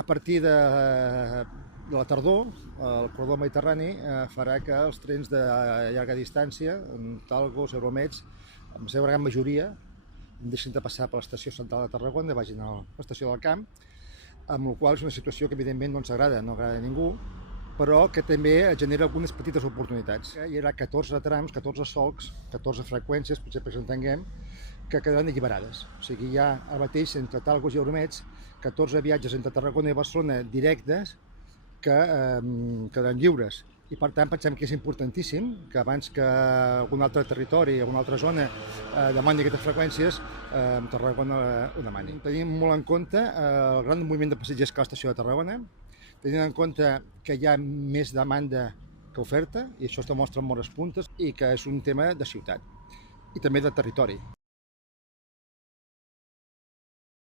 A partir de la tardor, el corredor mediterrani farà que els trens de llarga distància, Talgos, Euromeds, en la seva gran majoria, deixin de passar per l'estació central de Tarragona i vagin a l'estació del Camp, amb la qual és una situació que evidentment no ens agrada, no agrada a ningú, però que també genera algunes petites oportunitats. Hi haurà 14 trams, 14 solcs, 14 freqüències, potser perquè ens entenguem, que quedaran alliberades. O sigui, hi ha ara mateix entre Talgos i Euromeds 14 viatges entre Tarragona i Barcelona directes que quedaran lliures. I per tant pensem que és importantíssim que abans que algun altre territori, alguna altra zona demani aquestes freqüències, Tarragona ho demani. Tenim molt en compte el gran moviment de passatgers que hi ha a l'estació de Tarragona, tenint en compte que hi ha més demanda que oferta, i això es demostra en moltes puntes, i que és un tema de ciutat i també de territori.